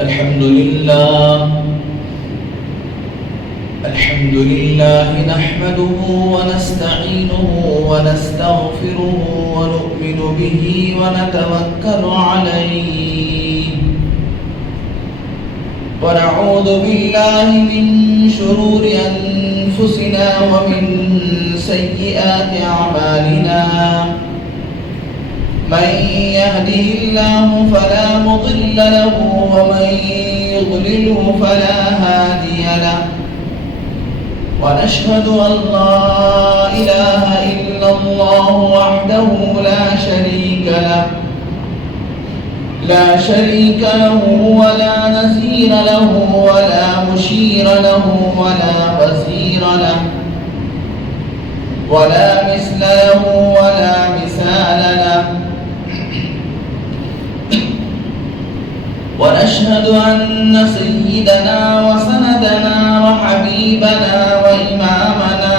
الحمد لله نحمده ونستعينه ونستغفره ونؤمن به ونتوكل عليه ونعوذ بالله من شرور أنفسنا ومن سيئات أعمالنا من يهده الله فلا مضل له ومن يضلله فلا هادي له ونشهد أن لا إله إلا الله وحده لا شريك له ولا نظير له ولا مشير له ولا وزير له ولا مثل له ولا مثال له ونشهد أن سيدنا وسندنا وحبيبنا وإمامنا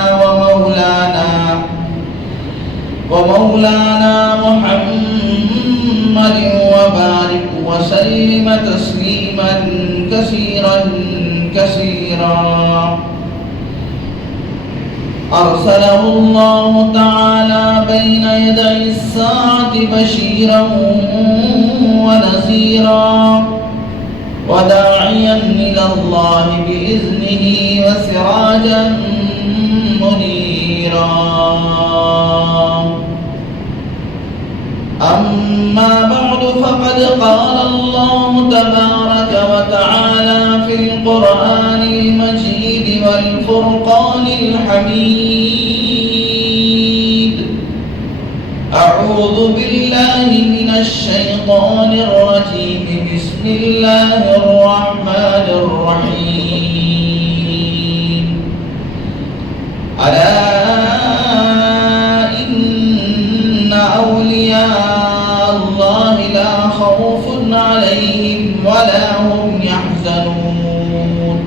ومولانا محمد وبارك وسلم تسليما كثيرا أرسله الله تعالى بين يدي الساعة بشيرا ونذيرا وداعيا إلى الله بإذنه وسراجا منيرا. أما بعد فقد قال الله تبارك وتعالى في القرآن المجيد والفرقان الحميد: أعوذ بالله من الشيطان الرجيم. بسم الله الرحمن الرحيم. ألا إن أولياء الله لا خوف عليهم ولا هم يحزنون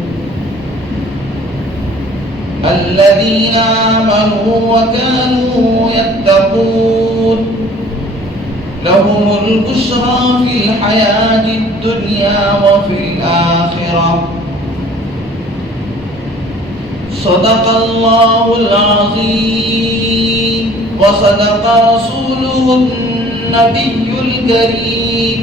الذين آمنوا وكانوا يتقون لهم البشرى في الحياة الدنيا وفي الآخرة. صدق الله العظيم وصدق رسوله النبي الكريم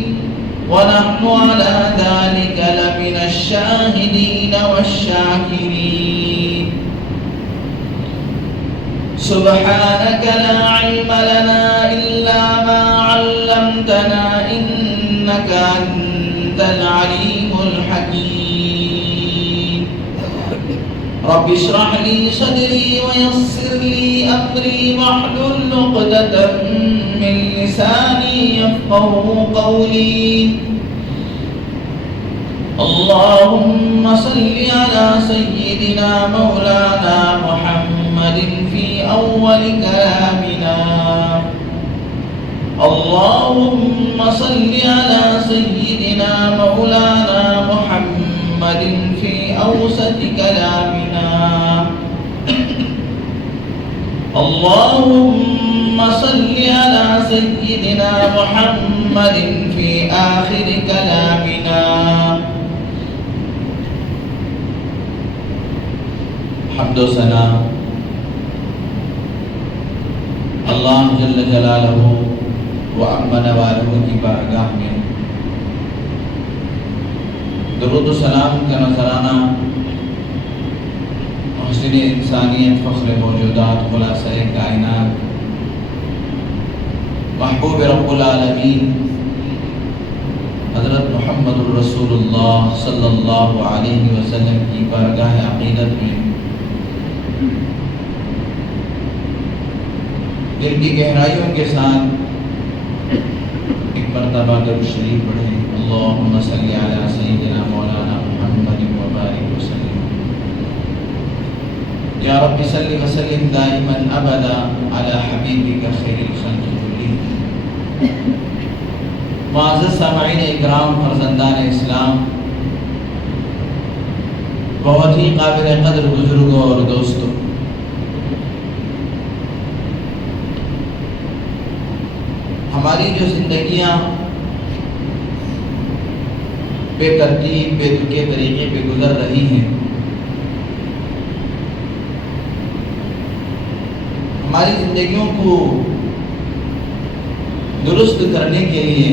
ونحن على ذلك لمن الشاهدين والشاكرين. سبحانك لا علم لنا إلا ما علمتنا إنك أنت العليم الحكيم. رب اشرح لي صدري ويسر لي أمري واحلل عقدة من لساني يفقهوا قولي. اللهم صل على سيدنا مولانا محمد في أول كلامنا. اللهم صل على سيدنا مولانا محمد في أوسط كلامنا. اللهم صل على سيدنا محمد في آخر كلامنا. حمد و ثنا اللہ جل جلالہ و امن والہ کی بارگاہ میں درود و سلام کا نذرانہ محسن انسانیت فخر موجودات خلاصہ کائنات محبوب رب العالمین حضرت محمد الرسول اللہ صلی اللہ علیہ وسلم کی بارگاہ عقیدت میں دل کی گہرائیوں کے ساتھ ایک مرتبہ درود شریف پڑھیں. اللہم صلی علی سیدنا مولانا محمد وبارک وسلم. یا رب صلی وسلم دائما ابدا علی حبیبک خیر الخلق کلہم. معزز سامعین اکرام، فرزندان اسلام، بہت ہی قابل قدر بزرگوں اور دوستوں، ہماری جو زندگیاں بے ترتیب بے ترکے طریقے پہ گزر رہی ہیں، ہماری زندگیوں کو درست کرنے کے لیے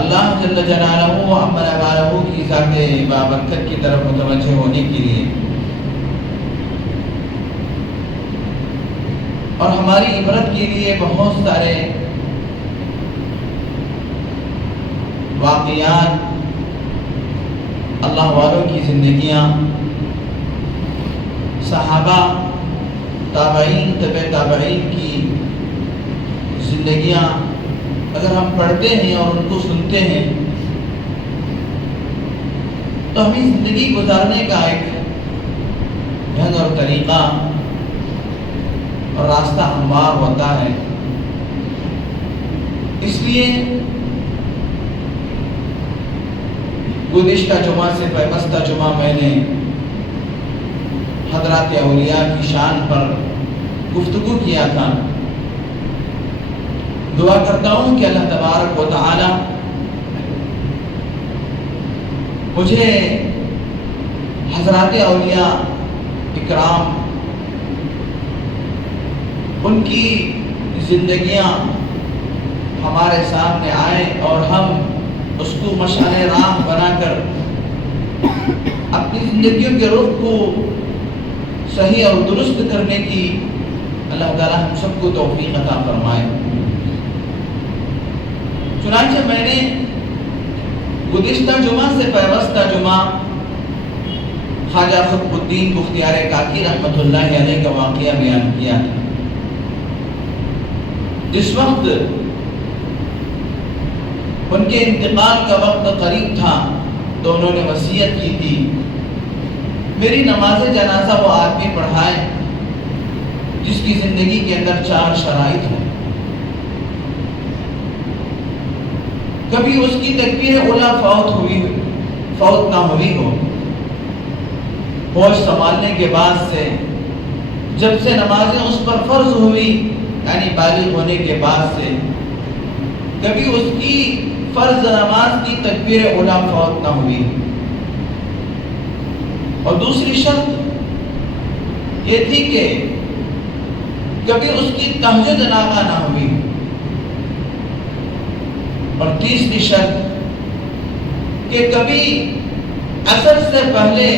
اللہ جل جلالہ عمر والہ کی ذات بابرکت کی طرف متوجہ ہونے کے لیے اور ہماری عبرت کے لیے بہت سارے واقعات، اللہ والوں کی زندگیاں، صحابہ، تابعین، تبع تابعین کی زندگیاں اگر ہم پڑھتے ہیں اور ان کو سنتے ہیں تو ہمیں زندگی گزارنے کا ایک ڈھنگ اور طریقہ اور راستہ ہموار ہوتا ہے۔ اس لیے گزشتہ جمعہ سے پیوستہ جمعہ میں نے حضرات اولیاء کی شان پر گفتگو کیا تھا۔ دعا کرتا ہوں کہ اللہ تبارک و تعالی مجھے حضرات اولیاء اکرام، ان کی زندگیاں ہمارے سامنے آئے اور ہم اس کو مشعل راہ بنا کر اپنی زندگیوں کے رخ کو صحیح اور درست کرنے کی اللہ تعالیٰ ہم سب کو توفیق عطا فرمائے۔ چنانچہ میں نے گزشتہ جمعہ سے پیوستہ جمعہ خواجہ قطب الدین بختیار کاکی رحمۃ اللہ علیہ کا واقعہ بیان کیا تھا۔ جس وقت ان کے انتقال کا وقت قریب تھا تو انہوں نے وصیت کی تھی میری نماز جنازہ وہ آدمی پڑھائے جس کی زندگی کے اندر 4 شرائط ہیں۔ کبھی اس کی تکبیر اولیٰ فوت نہ ہوئی ہو، ہوش سنبھالنے کے بعد سے جب سے نمازیں اس پر فرض ہوئی یعنی بالغ ہونے کے بعد سے کبھی اس کی فرض نماز کی تکبیر اولیٰ فوت نہ ہوئی۔ اور دوسری شرط یہ تھی کہ کبھی اس کی تہجد ناغہ نہ ہوئی۔ اور تیسری شرط کہ کبھی عصر سے پہلے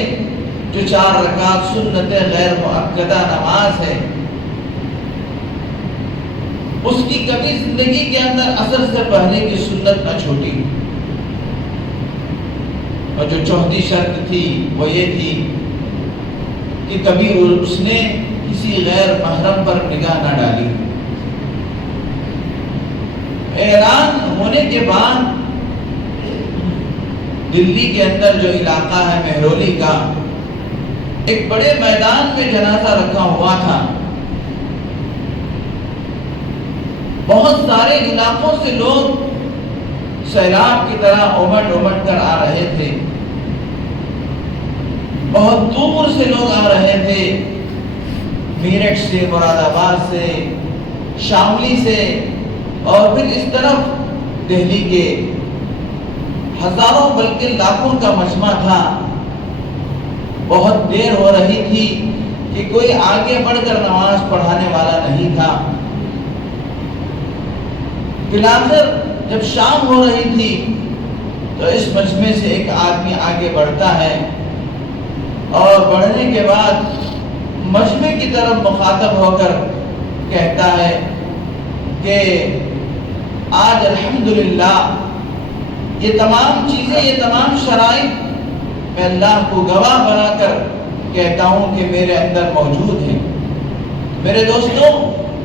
جو 4 رکعت سنت غیر مؤکدہ نماز ہے اس کی کبھی زندگی کے اندر عصر سے پہلے کی سنت نہ چھوٹی۔ اور جو چوتھی شرط تھی وہ یہ تھی کہ کبھی اس نے کسی غیر محرم پر نگاہ نہ ڈالی۔ اعلان ہونے کے بعد دلی کے اندر جو علاقہ ہے مہرولی کا، ایک بڑے میدان میں جنازہ رکھا ہوا تھا۔ بہت سارے علاقوں سے لوگ سیلاب کی طرح امٹ کر آ رہے تھے، بہت دور سے لوگ آ رہے تھے، میرٹھ سے، مراد آباد سے، شاملی سے، اور پھر اس طرف دہلی کے ہزاروں بلکہ لاکھوں کا مجمع تھا۔ بہت دیر ہو رہی تھی کہ کوئی آگے بڑھ کر نماز پڑھانے والا نہیں تھا۔ بالآخر جب شام ہو رہی تھی تو اس مجمع سے ایک آدمی آگے بڑھتا ہے اور بڑھنے کے بعد مجمع کی طرف مخاطب ہو کر کہتا ہے کہ آج الحمدللہ یہ تمام چیزیں، یہ تمام شرائط میں اللہ کو گواہ بنا کر کہتا ہوں کہ میرے اندر موجود ہیں۔ میرے دوستوں،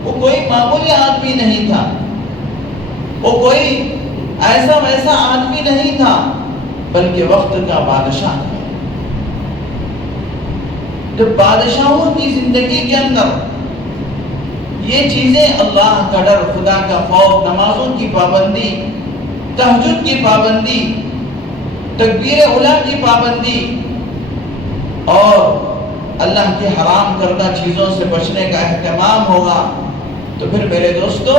وہ کوئی معمولی آدمی نہیں تھا، وہ کوئی ایسا ویسا آدمی نہیں تھا، بلکہ وقت کا بادشاہ تھا۔ جب بادشاہوں کی زندگی کے اندر یہ چیزیں، اللہ کا ڈر، خدا کا خوف، نمازوں کی پابندی، تہجد کی پابندی، تکبیر اولیٰ کی پابندی اور اللہ کی حرام کردہ چیزوں سے بچنے کا اہتمام ہوگا تو پھر میرے دوستو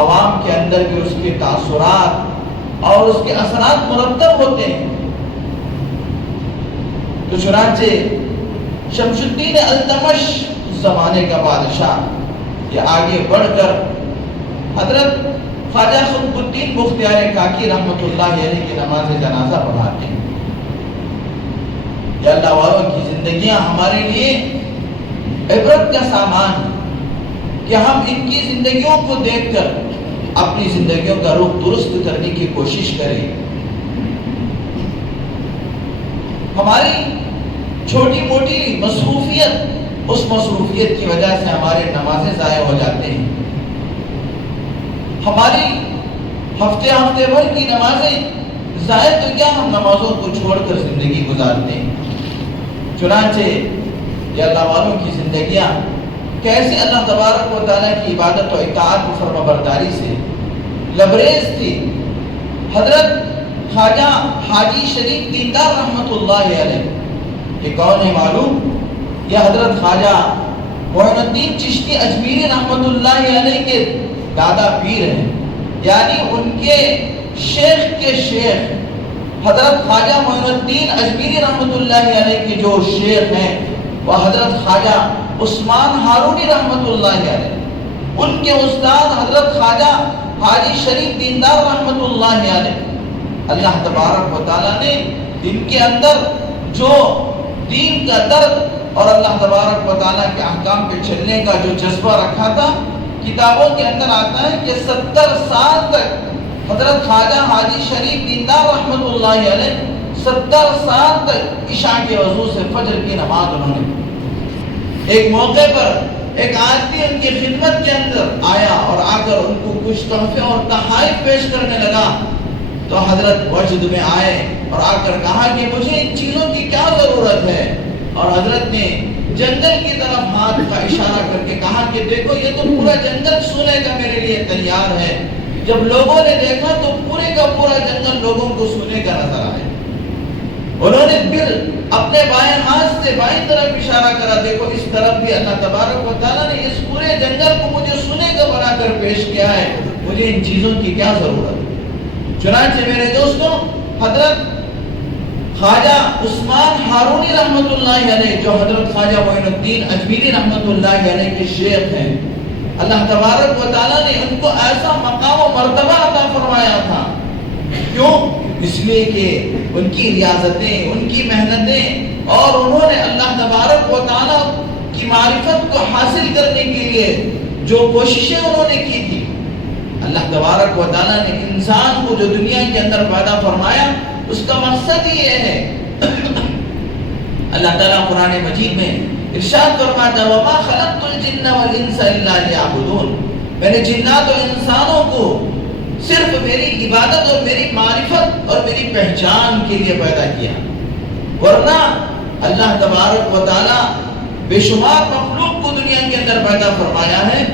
عوام کے اندر بھی اس کے تاثرات اور اس کے اثرات مرتب ہوتے ہیں۔ تو چنانچہ شمس الدین التمش زمانے کا بادشاہ یہ آگے بڑھ کر حضرت خواجہ قطب الدین بختیار کاکی رحمۃ اللہ علیہ کی نماز جنازہ پڑھاتے ہیں۔ یا اللہ والوں کی زندگیاں ہمارے لیے عبرت کا سامان ہے کہ ہم ان کی زندگیوں کو دیکھ کر اپنی زندگیوں کا رخ درست کرنے کی کوشش کریں۔ ہماری چھوٹی موٹی مصروفیت، اس مصروفیت کی وجہ سے ہمارے نمازیں ضائع ہو جاتے ہیں۔ ہماری ہفتے ہفتے بھر کی نمازیں ضائع تو کیا، ہم نمازوں کو چھوڑ کر زندگی گزارتے ہیں۔ چنانچہ یہ اللہ والوں کی زندگیاں کیسے اللہ تبارک و تعالیٰ کی عبادت و اطاعت و فرما برداری سے لبریز تھی۔ حضرت خواجہ حاجی شریف دیندار رحمۃ اللہ علیہ یہ کون ہے معلوم؟ یہ حضرت خواجہ معین الدین چشتی اجمیری رحمۃ اللہ علیہ کے دادا پیر ہیں، یعنی ان کے شیخ کے شیخ حضرت خواجہ معین الدین اجمیری رحمۃ اللہ علیہ کے جو شیخ ہیں وہ حضرت خواجہ عثمان ہارونی رحمۃ اللہ علیہ، ان کے استاد حضرت خواجہ حاجی شریف دیندار رحمۃ اللہ علیہ۔ اللہ تبارک و تعالیٰ نے ان کے اندر جو دین کا درد اور اللہ تبارک و تعالیٰ کے احکام پہ چلنے کا جو جذبہ رکھا تھا، کتابوں کے اندر آتا ہے کہ 70 سال تک حضرت خواجہ حاجی شریف دیندار رحمۃ اللہ علیہ 70 سال تک عشاء کے وضو سے فجر کی نماز انہوں نے۔ ایک موقع پر ایک آدمی ان کی خدمت کے اندر آیا اور آ کر ان کو کچھ تحفے اور تحائف پیش کرنے لگا، تو حضرت وجد میں آئے اور آ کر کہا کہ مجھے ان چیزوں کی کیا ضرورت ہے، اور حضرت نے جنگل کی طرف ہاتھ کا اشارہ کر کے کہا کہ دیکھو یہ تو پورا جنگل سونے کا میرے لیے تیار ہے۔ جب لوگوں نے دیکھا تو پورے کا پورا جنگل لوگوں کو سونے کا نظر آیا۔ انہوں نے پھر اپنے بائیں ہاتھ سے بائیں طرف اشارہ کرا، دیکھو اس طرف بھی اللہ تبارک و تعالیٰ نے اس پورے جنگل کو مجھے سونے کا بنا کر پیش کیا ہے، مجھے ان چیزوں کی کیا ضرورت ہے۔ چنانچہ میرے دوستوں حضرت خواجہ عثمان ہارونی رحمۃ اللہ علیہ جو حضرت خواجہ معین الدین اجمیری رحمۃ اللہ علیہ کے شیخ ہیں، اللہ تبارک و تعالیٰ نے ان کو ایسا مقام و مرتبہ عطا فرمایا تھا۔ کیوں؟ اس لیے کہ ان کی ریاضتیں، ان کی محنتیں، اور انہوں نے اللہ تبارک و تعالیٰ کی معرفت کو حاصل کرنے کے لیے جو کوششیں انہوں نے کی تھی، اللہ تبارک و تعالیٰ نے انسان کو جو دنیا کے اندر پیدا فرمایا اس کا مقصد ہی یہ ہے۔ اللہ تعالیٰ قرآن مجید میں ارشاد فرماتا ہے وَمَا خَلَقْتُ الْجِنَّ وَالْإِنسَ إِلَّا لِيَعْبُدُونَ، میں نے جنات و انسانوں کو صرف میری عبادت اور میری معرفت اور میری پہچان کے لیے پیدا کیا، ورنہ اللہ تبارک و تعالیٰ بے شمار مخلوق کو دنیا کے اندر پیدا فرمایا ہے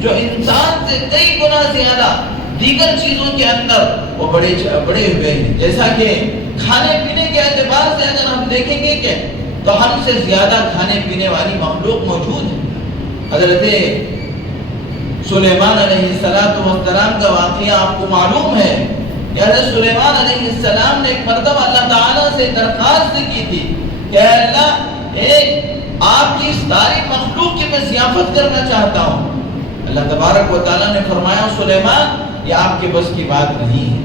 جو انسان سے کئی گنا زیادہ دیگر چیزوں کے اندر وہ بڑے ہوئے ہیں۔ جیسا کہ کھانے پینے کے اعتبار سے اگر ہم دیکھیں گے کہ تو ہم سے زیادہ کھانے پینے والی مخلوق موجود ہے۔ حضرت سلیمان علیہ السلام کا واقعہ آپ کو معلوم ہے کہ حضرت سلیمان علیہ السلام نے ایک مرتبہ اللہ تعالیٰ سے درخواست کی تھی کہ اے اللہ آپ کی اس ساری مخلوق کی میں ضیافت کرنا چاہتا ہوں۔ اللہ تبارک و تعالیٰ نے فرمایا سلیمان یہ آپ کے بس کی بات نہیں ہے،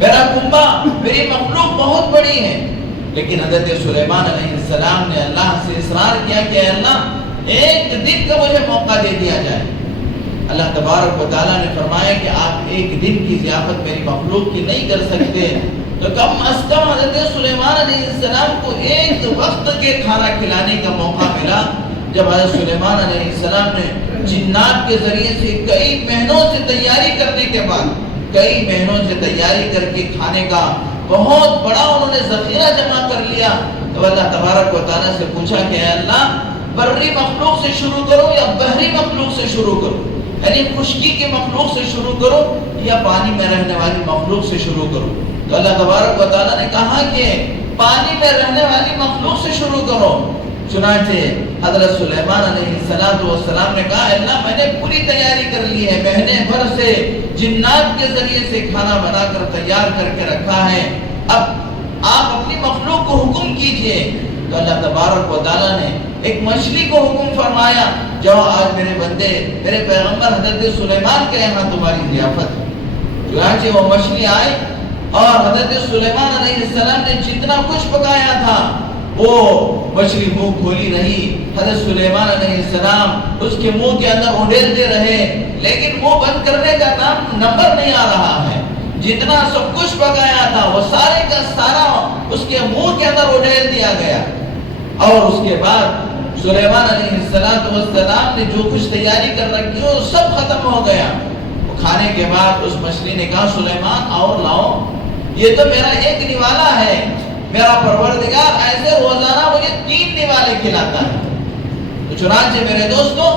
میرا کنبہ میری مخلوق بہت بڑی ہے۔ لیکن حضرت سلیمان علیہ السلام نے اللہ سے اصرار کیا کہ اے اللہ ایک دن کا مجھے موقع دے دیا جائے۔ اللہ تبارک و تعالیٰ نے فرمایا کہ آپ ایک دن کی ضیافت میری مخلوق کی نہیں کر سکتے، تو کم از کم حضرت سلیمان علیہ السلام کو ایک وقت کے کھانا کھلانے کا موقع ملا، جب حضرت سلیمان علیہ السلام نے جنات کے ذریعے سے کئی مہینوں سے تیاری کرنے کے بعد کئی مہینوں سے تیاری کر کے کھانے کا بہت بڑا انہوں نے ذخیرہ جمع کر لیا، تو اللہ تبارک و تعالیٰ سے پوچھا کہ اے اللہ بری مخلوق سے شروع کرو یا بحری مخلوق سے شروع کرو، یعنی خشکی کی مخلوق سے شروع کرو یا پانی میں رہنے والی مخلوق سے شروع کرو؟ تو اللہ تبارک و تعالیٰ نے کہا کہ پانی میں رہنے والی مخلوق سے شروع کرو۔ چنانچہ حضرت سلیمان علیہ السلام نے کہا اللہ میں نے پوری تیاری کر لی ہے، مہینے بھر سے جنات کے ذریعے سے کھانا بنا کر تیار کر کے رکھا ہے، اب آپ اپنی مخلوق کو حکم کیجئے۔ تو اللہ تبارک و تعالیٰ نے ایک مچھلی کو حکم فرمایا، جاؤ آج میرے بندے میرے پیغمبر حضرت سلیمان کے یہاں تمہاری ضیافت ہے۔ چنانچہ وہ مچھلی آئی اور حضرت سلیمان علیہ السلام نے جتنا کچھ پکایا تھا وہ مچھلی منہ کھولی رہی، حضرت سلیمان علیہ السلام اس کے منہ کے اندر اڈیلتے رہے، لیکن منہ بند کرنے کا نمبر نہیں آ رہا ہے۔ جتنا سب کچھ پکایا تھا وہ سارے کا سارا اس کے منہ کے اندر اڈیل دیا گیا، اور اس کے بعد سلیمان علیہ السلام نے جو کچھ تیاری کر رکھی وہ سب ختم ہو گیا۔ کھانے کے بعد اس مچھلی نے کہا سلیمان اور لاؤ، یہ تو میرا ایک نوالا ہے، میرا پروردگار ایسے روزانہ مجھے 3 نوالے کھلاتا ہے۔ تو چنانچہ میرے دوستو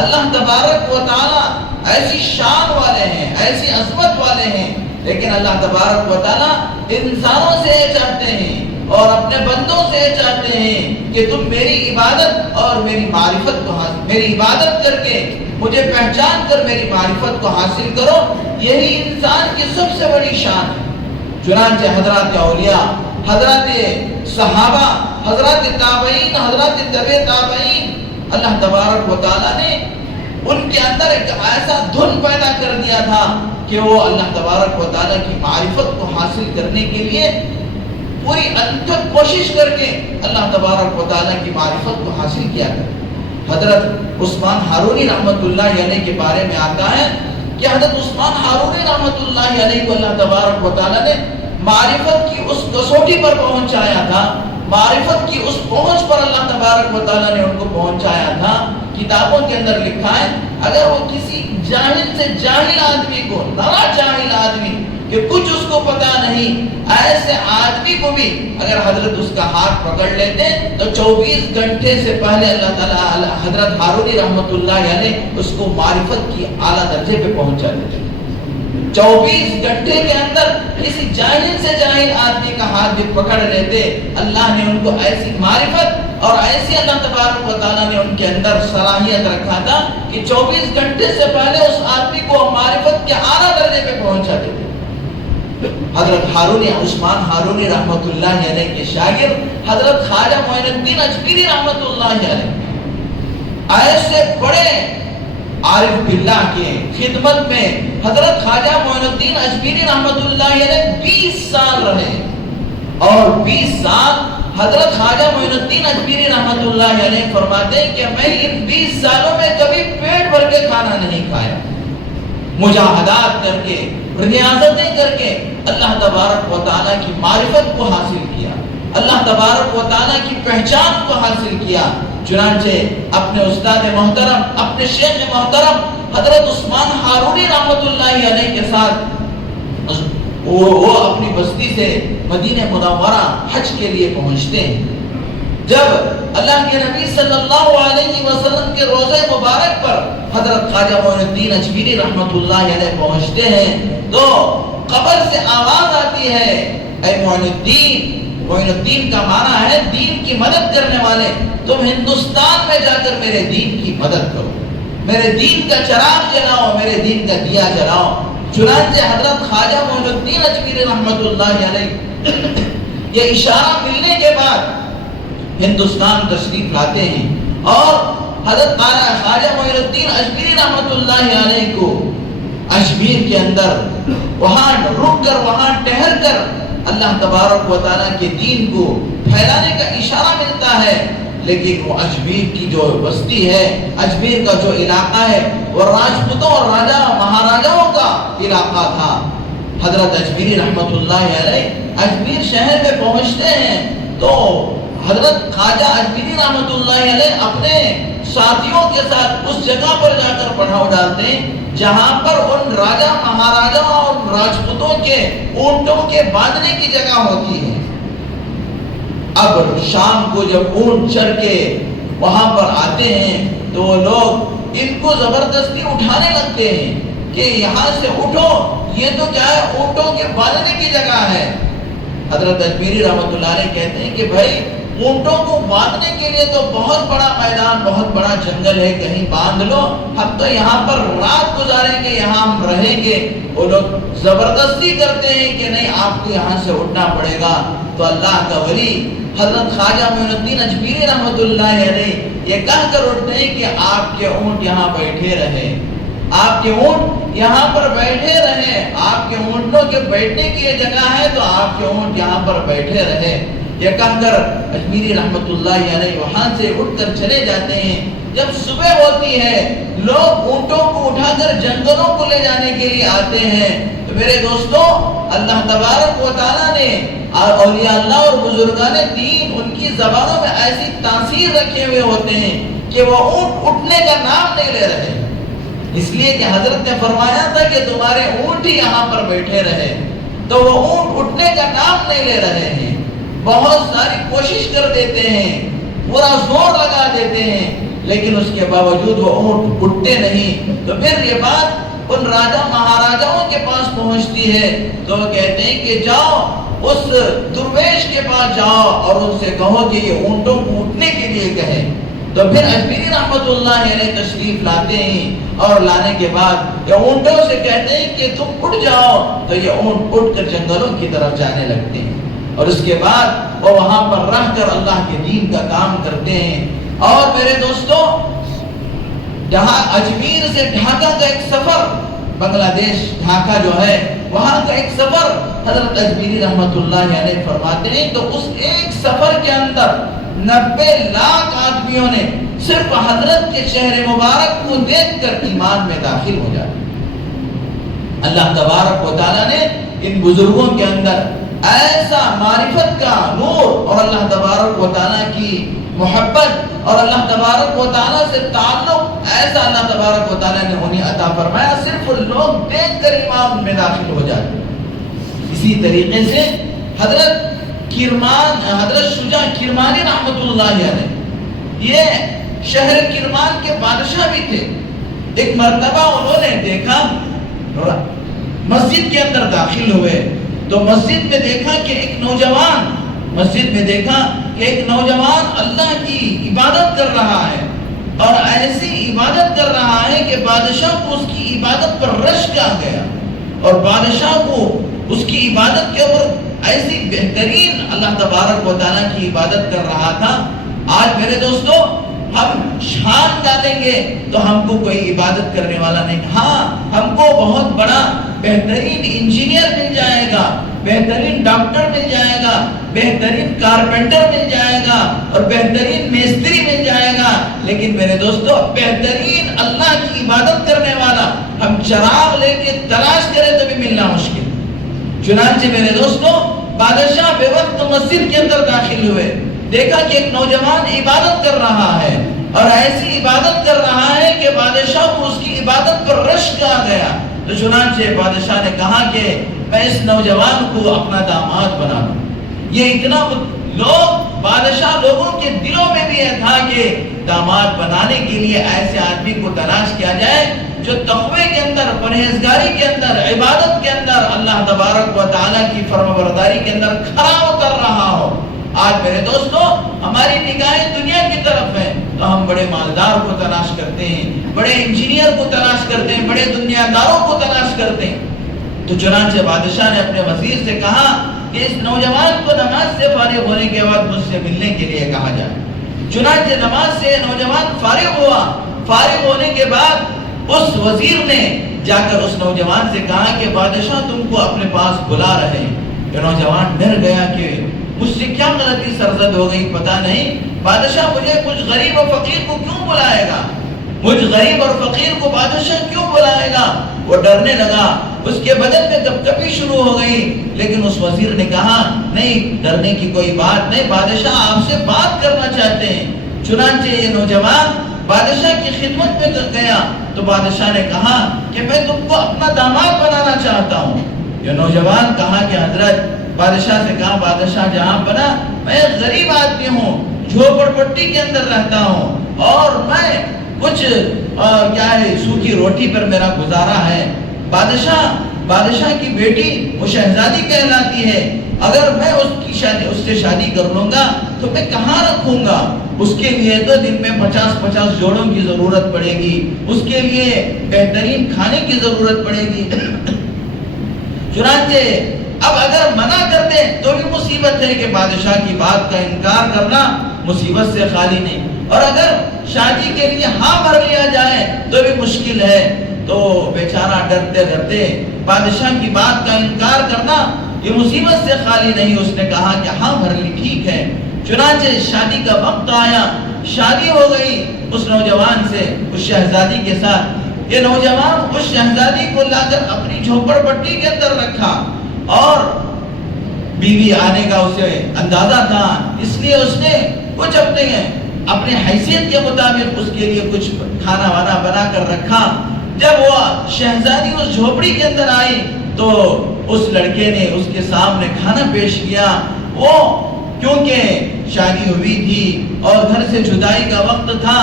اللہ تبارک و تعالیٰ ایسی شان والے ہیں، ایسی عظمت والے ہیں، لیکن اللہ تبارک و تعالیٰ انسانوں سے یہ چاہتے ہیں اور اپنے بندوں سے یہ چاہتے ہیں کہ تم میری عبادت اور میری معرفت کو میری عبادت کر کے مجھے پہچان کر میری معرفت کو حاصل کرو، یہی انسان کی سب سے بڑی شان ہے۔ چنانچہ حضرات اولیاء، حضرات صحابہ، حضرات تابعین، حضرات تبع تابعین، اللہ تبارک و تعالیٰ نے ان کے اندر ایک ایسا دھن پیدا کر دیا تھا کہ وہ اللہ تبارک و تعالیٰ کی معرفت کو حاصل کرنے کے لیے پوری انتھک کوشش کر کے اللہ تبارک و تعالیٰ کی معرفت کو حاصل کیا کرتے۔ حضرت عثمان ہارونی رحمت اللہ علیہ کے بارے میں آتا ہے کہ حضرت عثمان ہارونی رحمت اللہ علیہ کو اللہ تبارک و تعالیٰ نے معرفت کی اس کسوٹی پر پہنچایا تھا، معرفت کی اس پہنچ پر اللہ تبارک و تعالیٰ نے ان کو پہنچایا تھا۔ کتابوں کے اندر لکھا ہے اگر وہ کسی جاہل سے جاہل آدمی کو، نرا جاہل آدمی کہ کچھ اس کو پتا نہیں، ایسے آدمی کو بھی اگر حضرت اس کا ہاتھ پکڑ لیتے تو 24 گھنٹے سے پہلے اللہ تعالیٰ حضرت ہارونی رحمت اللہ علیہ اس کو معرفت کی اعلیٰ درجے پہ پہنچا دیتے۔ 24 گھنٹے کے اندر کسی جاہل سے جاہل آدمی کا ہاتھ بھی پکڑ لیتے، اللہ نے ان کو ایسی معرفت اور ایسی اللہ تبارک و تعالیٰ نے ان کے اندر صلاحیت رکھا تھا کہ 24 گھنٹے سے پہلے اس آدمی کو معرفت کے اعلیٰ درجے پہ پہنچا دیتے۔ حضرت عثمان ہارونی رحمت اللہ علیہ کے شاگرد حضرت خواجہ معین الدین اجمیری رحمت اللہ علیہ ایسے بڑے عارف باللہ کے خدمت میں حضرت خواجہ معین الدین اجمیری رحمت اللہ علیہ 20 سال رہے، اور 20 سال حضرت خواجہ معین الدین اجمیری رحمت اللہ علیہ فرماتے ہیں کہ میں ان 20 سالوں میں کبھی پیٹ بھر کے کھانا نہیں کھایا، مجاہدات کر کے ریاضتیں کر کے اللہ تبارک و تعالیٰ کی معرفت کو حاصل کیا، اللہ تبارک و تعالیٰ کی پہچان کو حاصل کیا۔ چنانچہ اپنے استاد محترم، اپنے شیخ محترم حضرت عثمان ہارونی رحمت اللہ علیہ کے ساتھ وہ اپنی بستی سے مدینہ منورہ حج کے لیے پہنچتے ہیں۔ جب اللہ کے نبی صلی اللہ علیہ وسلم کے روضہ مبارک پر حضرت خواجہ معین الدین اجمیری رحمت اللہ علیہ پہنچتے ہیں تو قبر سے آواز آتی ہے، اے معین الدین۔ معین الدین کا معنی ہے دین کی مدد کرنے والے، تم ہندوستان میں جا کر میرے دین کی مدد کرو، میرے دین کا چراغ جلاؤ، میرے دین کا دیا جلاؤ۔ چنانچہ حضرت خواجہ معین الدین اجمیری رحمت اللہ علیہ یہ اشارہ ملنے کے بعد ہندوستان تشریف لاتے ہیں، اور حضرت خواجہ معین الدین اجمیری رحمت اللہ علیہ کو اجمیر کے اندر وہاں رک کر، وہاں ٹہر کر اللہ تبارک و تعالیٰ کے دین کو پھیلانے کا اشارہ ملتا ہے۔ لیکن وہ اجمیر کی جو بستی ہے، اجمیر کا جو علاقہ ہے، وہ راجپوتوں اور راجہ مہاراجاؤں کا علاقہ تھا۔ حضرت اجمیری رحمت اللہ علیہ اجمیر شہر میں پہنچتے ہیں تو حضرت خواجہ اجمیری رحمت اللہ علیہ اپنے ساتھیوں کے ساتھ اس جگہ پر جا کر پڑاؤ ڈالتے ہیں جہاں پر ان راجہ مہاراجاؤں اور راجپوتوں کے اونٹوں کے باندھنے کی جگہ ہوتی ہے۔ اب شام کو جب اونٹ چڑھ کے وہاں پر آتے ہیں تو وہ لوگ ان کو زبردستی اٹھانے لگتے ہیں کہ یہاں سے اٹھو، یہ تو کیا ہے اونٹوں کے باندھنے کی جگہ ہے۔ حضرت اجمیری رحمۃ اللہ علیہ کہتے ہیں کہ بھائی اونٹوں کو باندھنے کے لیے تو بہت بڑا میدان، بہت بڑا جنگل ہے، کہیں باندھ لو، ہم تو یہاں پر رات گزاریں گے، یہاں ہم رہیں گے۔ وہ لوگ زبردستی کرتے ہیں کہ نہیں، آپ کو یہاں سے اٹھنا پڑے گا۔ تو اللہ کا ولی حضرت خواجہ معین الدین اجمیری رحمۃ اللہ علیہ یہ کہہ کر اٹھتے ہیں کہ آپ کے اونٹ یہاں بیٹھے رہے، آپ کے اونٹ یہاں پر بیٹھے رہے، آپ کے اونٹوں کے بیٹھنے کی یہ جگہ ہے تو آپ کے اونٹ یہاں پر بیٹھے رہے۔ یہ کہہ کر اجمیری رحمۃ اللہ علیہ وہاں سے اٹھ کر چلے جاتے ہیں۔ جب صبح ہوتی ہے لوگ اونٹوں کو اٹھا کر جنگلوں کو لے جانے کے لیے آتے ہیں۔ تو میرے دوستوں، اللہ تبارک و تعالیٰ نے اور اولیاء اللہ اور بزرگان دین ان کی زبانوں میں ایسی تاثیر رکھے ہوئے ہوتے ہیں کہ وہ اونٹ اٹھنے کا نام نہیں لے رہے، اس لیے کہ حضرت نے فرمایا تھا کہ تمہارے اونٹ ہی یہاں پر بیٹھے رہے، تو وہ اونٹ اٹھنے کا نام نہیں لے رہے ہیں۔ بہت ساری کوشش کر دیتے ہیں، پورا زور لگا دیتے ہیں، لیکن اس کے باوجود وہ اونٹ اٹھتے نہیں۔ تو پھر یہ بات ان راجہ مہاراجاؤں کے پاس پہنچتی ہے، تو وہ کہتے ہیں کہ جاؤ اس درویش کے پاس جاؤ اور ان سے کہو کہ یہ اونٹوں کو اٹھنے کے لیے کہے۔ تو پھر اجمیری رحمۃ اللہ علیہ تشریف لاتے ہیں، اور لانے کے بعد یہ اونٹوں سے کہتے ہیں کہ تم اٹھ جاؤ، تو یہ اونٹ اٹھ کر جنگلوں کی طرف جانے لگتے ہیں، اور اس کے بعد وہ وہاں پر رہ کر اللہ کے دین کا کام کرتے ہیں۔ اور میرے دوستوں، اجمیر سے ڈھاکہ کا ایک سفر، بنگلہ دیش ڈھاکہ جو ہے وہاں کا ایک سفر حضرت اجمیری رحمۃ اللہ علیہ فرماتے ہیں، تو اس ایک سفر کے اندر 90 لاکھ آدمیوں نے صرف حضرت کے شہر مبارک کو دیکھ کر ایمان میں داخل ہو جاتے۔ اللہ تبارک و تعالیٰ نے ان بزرگوں کے اندر ایسا معرفت کا نور اور اللہ تبارک و تعالیٰ کی محبت اور اللہ تبارک و تعالیٰ سے تعلق ایسا اللہ تبارک و تعالیٰ نے انہیں عطا فرمایا، صرف لوگ دیکھ کر ایمان میں داخل ہو جاتے۔ اسی طریقے سے حضرت شجاع کرمانی رحمۃ اللہ علیہ یہ شہر کرمان کے بادشاہ بھی تھے۔ ایک مرتبہ انہوں نے دیکھا، مسجد کے اندر داخل ہوئے تو مسجد میں دیکھا کہ ایک نوجوان اللہ کی عبادت کر رہا ہے، اور ایسی عبادت کر رہا ہے کہ بادشاہ کو اس کی عبادت پر رشک آ گیا، اور بادشاہ کو اس کی عبادت کے اوپر ایسی بہترین اللہ تبارک و تعالیٰ کی عبادت کر رہا تھا۔ آج میرے دوستو ہم شان ڈالیں گے تو ہم کو کوئی عبادت کرنے والا نہیں، ہاں ہم کو بہت بڑا بہترین انجینئر مل جائے گا، بہترین ڈاکٹر مل جائے گا، بہترین کارپینٹر مل جائے گا، اور بہترین میستری مل جائے گا، لیکن میرے دوستو بہترین اللہ کی عبادت کرنے والا ہم چراغ لے کے تلاش کریں تو بھی ملنا مشکل۔ چنانچہ میرے دوستو بادشاہ بے وقت مسجد کے اندر داخل ہوئے، دیکھا کہ ایک نوجوان عبادت کر رہا ہے، اور ایسی عبادت کر رہا ہے کہ بادشاہ کو اس کی عبادت پر رشک آ گیا۔ تو چنانچہ بادشاہ نے کہا کہ میں اس نوجوان کو اپنا داماد بنا لوں۔ یہ اتنا بادشاہ لوگوں کے دلوں میں بھی یہ تھا کہ داماد بنانے کے لیے ایسے آدمی کو تلاش کیا جائے جو تقوی کے اندر، پرہیزگاری کے اندر، عبادت کے اندر، اللہ تبارک و تعالیٰ کی فرمانبرداری کے اندر کھرا اتر رہا ہو۔ آج میرے دوستو ہماری نگاہیں دنیا کی طرف ہیں تو ہم بڑے مالدار کو تلاش کرتے ہیں، بڑے انجینئر کو تلاش کرتے ہیں، بڑے دنیا داروں کو تلاش کرتے ہیں۔ تو چنانچہ بادشاہ نے اپنے وزیر سے کہا کہ اس نوجوان کو نماز سے فارغ ہونے کے بعد مجھ سے ملنے کے لیے کہا جائے۔ چنانچہ نماز سے نوجوان فارغ ہوا۔ فارغ ہونے کے بعد اس وزیر نے جا کر اس نوجوان سے کہا کہ بادشاہ تم کو اپنے پاس بلا رہے ہیں۔ یہ نوجوان ڈر گیا کہ مجھ سے کیا غلطی سرزد ہو گئی، پتہ نہیں بادشاہ مجھے کچھ غریب اور فقیر کو کیوں بلائے گا، مجھ غریب اور فقیر کو بادشاہ کیوں بلائے گا۔ وہ ڈرنے لگا، اس کے بدن میں کپکپی شروع ہو گئی، لیکن اس وزیر نے کہا نہیں، ڈرنے کی کوئی بات نہیں، بادشاہ آپ سے بات کرنا چاہتے ہیں۔ چنانچہ یہ نوجوان بادشاہ کی خدمت میں گیا تو بادشاہ نے کہا کہ میں تم کو اپنا داماد بنانا چاہتا ہوں۔ یہ نوجوان کہا کہ حضرت، بادشاہ سے کہا بادشاہ جہاں بنا، میں غریب آدمی ہوں، جھوپڑ پٹی کے اندر رہتا ہوں، اور میں کچھ کیا ہے سوکھی روٹی پر میرا گزارا ہے۔ بادشاہ کی بیٹی وہ شہزادی کہلاتی ہے، اگر میں اس سے شادی کر لوں گا تو میں کہاں رکھوں گا؟ اس کے لیے تو دن میں 50 جوڑوں کی ضرورت پڑے گی، اس کے لیے بہترین کھانے کی ضرورت پڑے گی۔ چنانچہ اب اگر منع کر دیں تو بھی مصیبت ہے کہ بادشاہ کی بات کا انکار کرنا مصیبت سے خالی نہیں، اور اگر شادی کے لیے ہاں بھر لیا جائے تو بھی مشکل ہے۔ تو بیچارہ ڈرتے ڈرتے بادشاہ کی بات کا انکار کرنا یہ مصیبت سے خالی نہیں، اس نے کہا کہ ہاں بھر لی، ٹھیک ہے۔ چنانچہ شادی کا وقت آیا، شادی ہو گئی اس نوجوان سے، اس شہزادی کے ساتھ۔ یہ نوجوان اس شہزادی کو لا کر اپنی جھوپڑ پٹی کے اندر رکھا، اور بیوی آنے کا اسے اندازہ تھا، اس لیے اس نے کچھ اپنے حیثیت کے مطابق اس کے لیے کچھ کھانا وانا بنا کر رکھا۔ جب وہ شہزادی اس جھوپڑی کے اندر آئی تو اس لڑکے نے اس کے سامنے کھانا پیش کیا۔ وہ کیونکہ شادی ہوئی تھی اور گھر سے جدائی کا وقت تھا،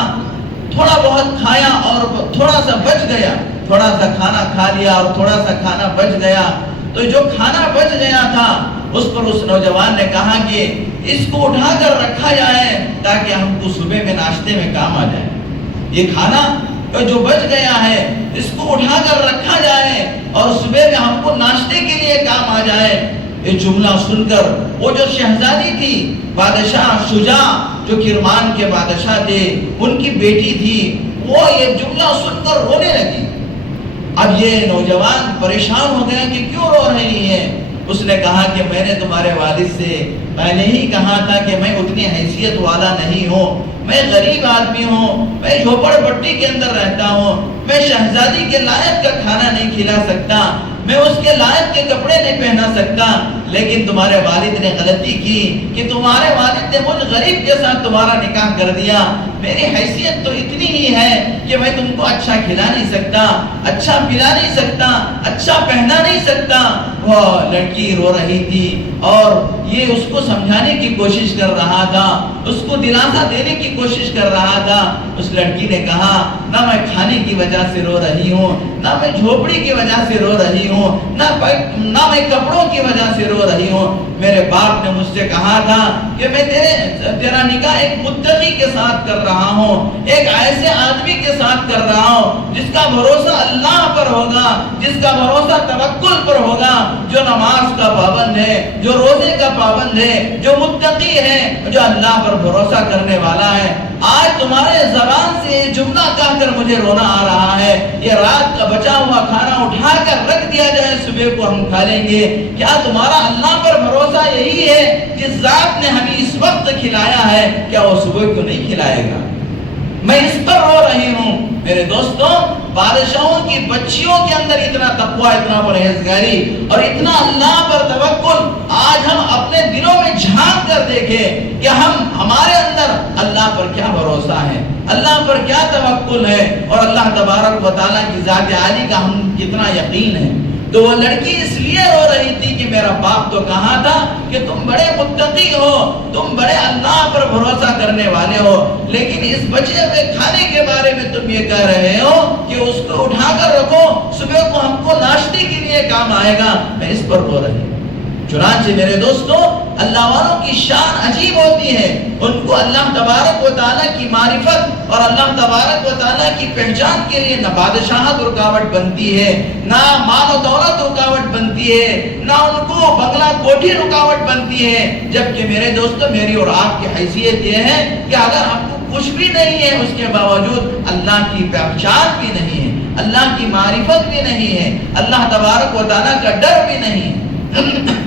تھوڑا بہت کھایا اور تھوڑا سا بچ گیا، تھوڑا سا کھانا کھا لیا اور تھوڑا سا کھانا بچ گیا۔ تو جو کھانا بچ گیا تھا اس پر اس نوجوان نے کہا کہ اس کو اٹھا کر رکھا جائے تاکہ ہم کو صبح میں ناشتے میں کام آ جائے۔ یہ کھانا جو بچ گیا ہے اس کو اٹھا کر رکھا جائے اور صبح میں ہم کو ناشتے کے لیے کام آ جائے۔ یہ جملہ سن کر وہ جو شہزادی تھی، بادشاہ شجاع جو کرمان کے بادشاہ تھے، ان کی بیٹی تھی، وہ یہ جملہ سن کر رونے لگی۔ اب یہ نوجوان پریشان ہو گیا کہ کیوں رو رہی ہے؟ اس نے کہا کہ میں نے تمہارے والد سے پہلے ہی کہا تھا کہ میں اتنی حیثیت والا نہیں ہوں، میں غریب آدمی ہوں، میں جھوپڑ پٹی کے اندر رہتا ہوں، میں شہزادی کے لائق کا کھانا نہیں کھلا سکتا، میں اس کے لائق کے کپڑے نہیں پہنا سکتا، لیکن تمہارے والد نے غلطی کی کہ تمہارے والد نے مجھ غریب کے ساتھ تمہارا نکاح کر دیا۔ میری حیثیت تو اتنی ہی ہے کہ میں تم کو اچھا کھلا نہیں سکتا، اچھا پلا نہیں سکتا، اچھا پہنا نہیں سکتا۔ وہ لڑکی رو رہی تھی اور یہ اس کو سمجھانے کی کوشش کر رہا تھا، اس کو دلاسا دینے کی کوشش کر رہا تھا۔ اس لڑکی نے کہا نہ میں کھانے کی وجہ سے رو رہی ہوں، نہ میں جھوپڑی کی وجہ سے رو رہی ہوں، نہ میں کپڑوں کی وجہ سے رو رہی ہوں۔ میرے باپ نے مجھ سے کہا تھا کہ میں تیرا نکاح ایک متقی کے ساتھ کر رہا ہوں، ایک ایسے آدمی کے ساتھ کر رہا ہوں جس کا بھروسہ اللہ پر ہوگا، جس کا بھروسہ توکل پر ہوگا، جو نماز کا پابند ہے، جو روزے کا پابند ہے، جو متقی ہے، جو اللہ پر بھروسہ کرنے والا ہے۔ آج تمہارے زبان سے یہ جملہ کہہ کر مجھے رونا آ رہا ہے، یہ رات کا بچا ہوا کھانا اٹھا کر رکھ دیا جائے، صبح کو ہم کھا لیں گے۔ کیا تمہارا اللہ پر بھروسہ یہی ہے؟ جس ذات نے ہمیں اس وقت کھلایا ہے کیا وہ صبح کو نہیں کھلائے گا؟ میں اس پر رو رہی ہوں۔ میرے دوستوں، بادشاہوں کی بچیوں کے اندر اتنا تقویٰ، اتنا پرہیزگاری اور اتنا اللہ پر توکل، آج ہم اپنے دلوں میں جھانک کر دیکھیں کہ ہمارے اندر اللہ پر کیا بھروسہ ہے، اللہ پر کیا توکل ہے، اور اللہ تبارک و تعالیٰ کی ذات عالی کا ہم کتنا یقین ہے۔ تو وہ لڑکی اس لیے رو رہی تھی کہ میرا باپ تو کہا تھا کہ تم بڑے متقی ہو، تم بڑے اللہ پر بھروسہ کرنے والے ہو، لیکن اس بچے ہوئے کھانے کے بارے میں تم یہ کہہ رہے ہو کہ اس کو اٹھا کر رکھو، صبح کو ہم کو ناشتے کے لیے کام آئے گا۔ میں اس پر رو رہی ہوں۔ چنانچہ میرے دوستوں، اللہ والوں کی شان عجیب ہوتی ہے، ان کو اللہ تبارک و تعالیٰ کی معرفت اور اللہ تبارک و تعالیٰ کی پہچان کے لیے نہ بادشاہت رکاوٹ بنتی ہے، نہ مال و دولت رکاوٹ بنتی ہے، نہ ان کو بنگلہ کوٹھی رکاوٹ بنتی ہے، جبکہ میرے دوستوں، میری اور آپ کی حیثیت یہ ہے کہ اگر ہم کو کچھ بھی نہیں ہے اس کے باوجود اللہ کی پہچان بھی نہیں ہے، اللہ کی معرفت بھی نہیں ہے، اللہ تبارک و تعالیٰ کا ڈر بھی نہیں ہے۔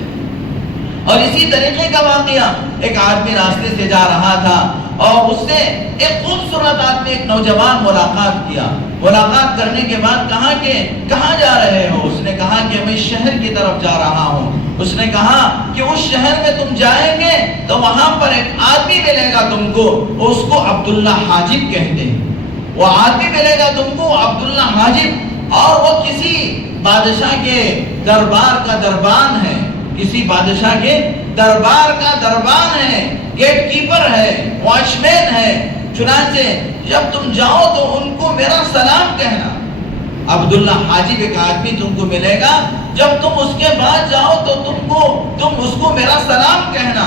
اور اسی طریقے کا واقعہ، ایک آدمی راستے سے جا رہا تھا اور اس سے ایک خوبصورت آدمی، ایک نوجوان ملاقات کیا۔ ملاقات کرنے کے بعد کہا کہ کہاں جا رہے ہو؟ اس نے کہا کہ میں شہر کی طرف جا رہا ہوں۔ اس نے کہا کہ اس شہر میں تم جائیں گے تو وہاں پر ایک آدمی ملے گا تم کو، اس کو عبداللہ حاجب کہتے ہیں۔ وہ آدمی ملے گا تم کو عبداللہ حاجب، اور وہ کسی بادشاہ کے دربار کا دربان ہے، کسی بادشاہ کے دربار کا دربان ہے، گیٹ کیپر ہے، واچ مین ہے۔ چنانچہ جب تم جاؤ تو ان کو میرا سلام کہنا۔ عبداللہ حاجب ایک آدمی تم کو ملے گا، جب تم اس کے بعد جاؤ تو تم اس کو میرا سلام کہنا۔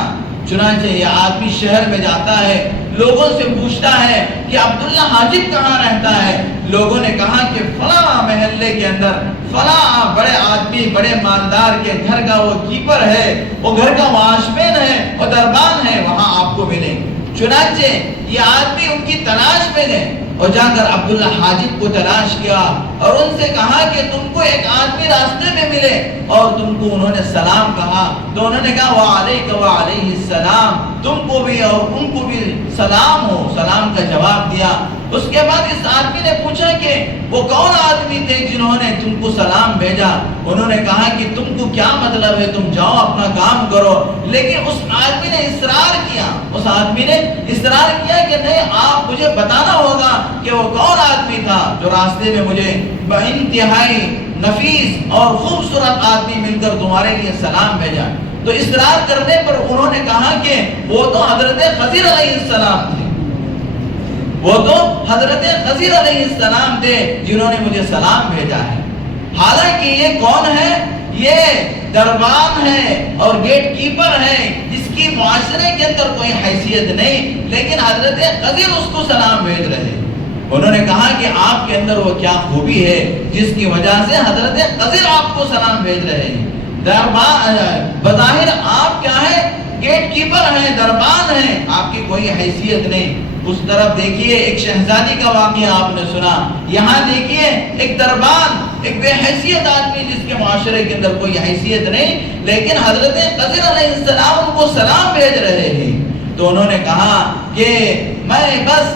چنانچہ یہ آدمی شہر میں جاتا ہے، لوگوں سے پوچھتا ہے کہ عبداللہ حاجب کہاں رہتا ہے۔ لوگوں نے کہا کہ فلاں محلے کے اندر فلاں بڑے آدمی، بڑے مالدار کے گھر کا وہ کیپر ہے، وہ گھر کا واشمین ہے، وہ دربان ہے، وہاں آپ کو ملے۔ چنانچہ یہ آدمی ان کی تلاش میں گئے اور جا کر عبداللہ حاجب کو تلاش کیا اور ان سے کہا کہ تم کو ایک آدمی راستے میں ملے اور تم کو انہوں نے سلام کہا، تو انہوں نے کہا وعلیک وعلیہ السلام، تم کو بھی اور ان کو بھی سلام ہو، سلام کا جواب دیا۔ اس کے بعد اس آدمی نے پوچھا کہ وہ کون آدمی تھے جنہوں نے تم کو سلام بھیجا؟ انہوں نے کہا کہ تم کو کیا مطلب ہے، تم جاؤ اپنا کام کرو۔ لیکن اس آدمی نے اصرار کیا کہ نہیں، آپ مجھے بتانا ہوگا کہ وہ کون آدمی تھا جو راستے میں مجھے بانتہائی نفیس اور خوبصورت آدمی مل کر تمہارے لیے سلام بھیجا۔ تو اصرار کرنے پر انہوں نے کہا کہ وہ تو حضرت خضر علیہ السلام تھے، وہ تو حضرت خضر علیہ السلام تھے جنہوں نے مجھے سلام بھیجا ہے۔ حالانکہ یہ کون ہے؟ یہ دربان ہے اور گیٹ کیپر ہے، اس کی معاشرے کے اندر کوئی حیثیت نہیں، لیکن حضرت خضر اس کو سلام بھیج رہے ہیں۔ انہوں نے کہا کہ آپ کے اندر وہ کیا خوبی ہے جس کی وجہ سے حضرت خضر آپ کو سلام بھیج رہے ہیں؟ بظاہر آپ کیا ہے؟ گیٹ کیپر ہیں، دربان ہیں، آپ کی کوئی حیثیت نہیں۔ اس طرف دیکھیے ایک شہزادی کا واقعہ آپ نے سنا، یہاں دیکھیے ایک دربان، ایک بے حیثیت آدمی جس کے معاشرے کے اندر کوئی حیثیت نہیں، لیکن حضرت خضر علیہ السلام ان کو سلام بھیج رہے ہیں۔ تو انہوں نے کہا کہ میں بس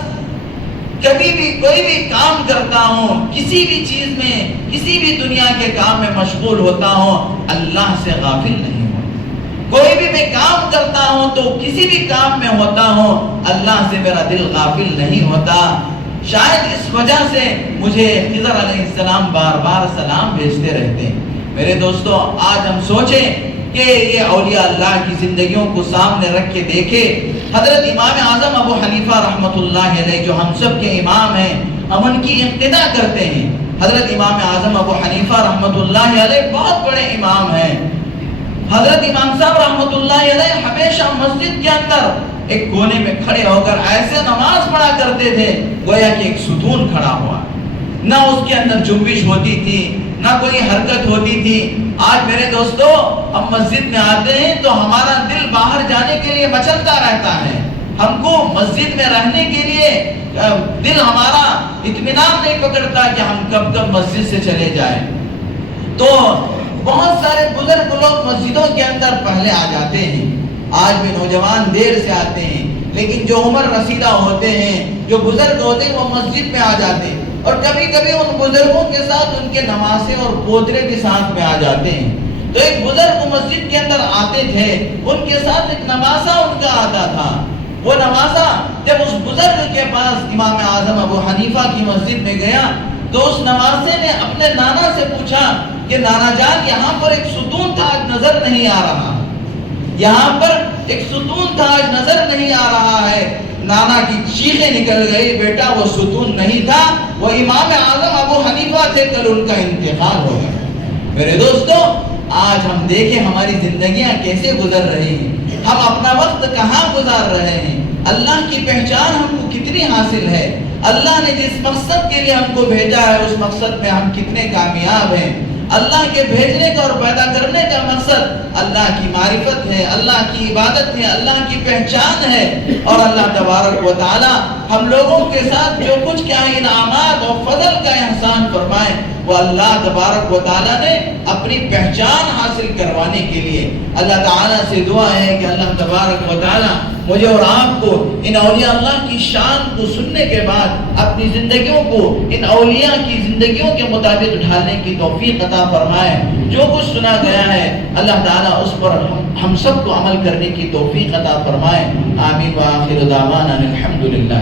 کبھی بھی کوئی بھی کام کرتا ہوں، کسی بھی چیز میں، کسی بھی دنیا کے کام میں مشغول ہوتا ہوں، اللہ سے غافل نہیں ہوں۔ کوئی بھی میں کام کرتا ہوں تو کسی بھی کام میں ہوتا ہوں، اللہ سے میرا دل غافل نہیں ہوتا۔ شاید اس وجہ سے مجھے خضر علیہ السلام بار بار سلام بھیجتے رہتے ہیں۔ میرے دوستو، آج ہم سوچیں کہ یہ اولیاء اللہ کی زندگیوں کو سامنے رکھ کے دیکھے۔ حضرت امام اعظم ابو حنیفہ رحمۃ اللہ علیہ جو ہم سب کے امام ہیں، ہم ان کی اقتدا کرتے ہیں۔ حضرت امام اعظم ابو حنیفہ رحمۃ اللہ علیہ بہت بڑے امام ہیں۔ حضرت امام صاحب رحمۃ اللہ علیہ ہمیشہ مسجد کے اندر ایک کونے میں کھڑے ہو کر ایسے نماز پڑھا کرتے تھے گویا کہ ایک ستون کھڑا ہوا، نہ اس کے اندر جنبش ہوتی تھی، نہ کوئی حرکت ہوتی تھی۔ آج میرے دوستو، ہم مسجد میں آتے ہیں تو ہمارا دل باہر جانے کے لیے مچلتا رہتا ہے، ہم کو مسجد میں رہنے کے لیے دل ہمارا اطمینان نہیں پکڑتا کہ ہم کب کب مسجد سے چلے جائیں۔ تو بہت سارے بزرگ لوگ مسجدوں کے اندر پہلے آ جاتے ہیں، آج بھی نوجوان دیر سے آتے ہیں، لیکن جو عمر رسیدہ ہوتے ہیں، جو بزرگ ہوتے ہیں، وہ مسجد میں آ جاتے ہیں، اور کبھی کبھی ان بزرگوں کے ساتھ ان کے نواسے اور پوترے بھی ساتھ میں آ جاتے ہیں۔ تو ایک بزرگ مسجد کے اندر آتے تھے، ان کے ساتھ ایک نواسا ان کا آتا تھا۔ وہ نواسا جب اس بزرگ کے پاس امام اعظم ابو حنیفہ کی مسجد میں گیا تو اس نواسے نے اپنے نانا سے پوچھا کہ نانا جان، یہاں پر ایک ستون تاج نظر نہیں آ رہا، یہاں پر ایک ستون تاج نظر نہیں آ رہا ہے۔ نانا کی چیخیں نکل گئی، بیٹا وہ ستون نہیں تھا، وہ امام اعظم ابو حنیفہ تھے، کل ان کا انتقال ہو گیا۔ میرے دوستو، آج ہم دیکھیں ہماری زندگیاں کیسے گزر رہی ہیں، ہم اپنا وقت کہاں گزار رہے ہیں، اللہ کی پہچان ہم کو کتنی حاصل ہے، اللہ نے جس مقصد کے لیے ہم کو بھیجا ہے اس مقصد میں ہم کتنے کامیاب ہیں۔ اللہ کے بھیجنے کا اور پیدا کرنے کا مقصد اللہ کی معرفت ہے، اللہ کی عبادت ہے، اللہ کی پہچان ہے، اور اللہ تبارک و تعالی ہم لوگوں کے ساتھ جو کچھ کیا انعامات اور فضل کا احسان فرمائے، وہ اللہ تبارک و تعالی نے اپنی پہچان حاصل کروانے کے لیے اللہ تعالیٰ سے دعا ہے کہ اللہ تبارک و تعالی مجھے اور آپ کو ان اولیاء اللہ کی شان کو سننے کے بعد اپنی زندگیوں کو ان اولیاء کی زندگیوں کے مطابق ڈھالنے کی توفیق عطا فرمائے۔ جو کچھ سنا گیا ہے اللہ تعالیٰ اس پر ہم سب کو عمل کرنے کی توفیق عطا فرمائے۔ آمین وآخر دعوانا الحمدللہ۔